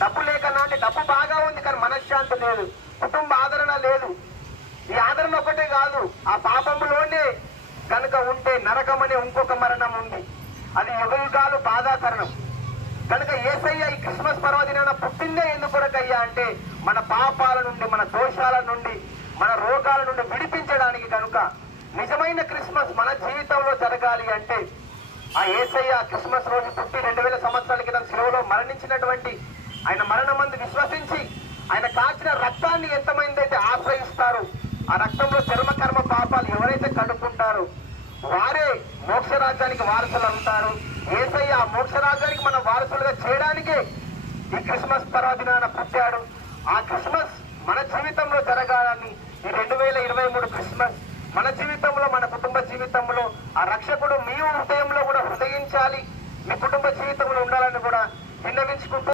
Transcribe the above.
డబ్బు లేకన్నా అంటే డబ్బు బాగా ఉంది కానీ మనశ్శాంతి లేదు, కుటుంబ ఆదరణ లేదు. ఈ ఆదరణ ఒకటే కాదు, ఆ పాపంలోనే కనుక ఉంటే నరకం అనే ఇంకొక మరణం ఉంది, అది యుగయుగాలు బాధాకరణం. కనుక యేసయ్య ఈ క్రిస్మస్ పర్వదినాన పుట్టిందే ఎందుకొరకయ్యా అంటే మన పాపాల నుండి, మన దోషాల నుండి, మన రోగాల నుండి విడిపించడానికి. కనుక నిజమైన క్రిస్మస్ మన జీవితంలో జరగాలి అంటే ఆ యేసయ్య క్రిస్మస్ రోజు పుట్టి 2000 సంవత్సరాల క్రితం శిలువలో మరణించినటువంటి ఆయన మరణమందు విశ్వసించి ఆయన కాచిన రక్తాన్ని ఎంతమంది అయితే ఆశ్రయిస్తారు, ఆ రక్తంలో చర్మ కర్మ పాపాలు ఎవరైతే కడుక్కుంటారో వారే మోక్షరాజ్యానికి వారసులు అవుతారు. యేసయ్య ఆ మోక్షరాజ్యానికి మన వారసులుగా చేయడానికే ఈ క్రిస్మస్ పర్వదినాన పుట్టాడు. ఆ క్రిస్మస్ మన జీవితంలో జరగాలని ఈ 2023 క్రిస్మస్ మన జీవితంలో, మన కుటుంబ జీవితంలో ఆ రక్షకుడు మీ హృదయంలో కూడా హృదయించాలి, మీ కుటుంబ జీవితంలో ఉండాలని కూడా విన్నవించుకుంటూ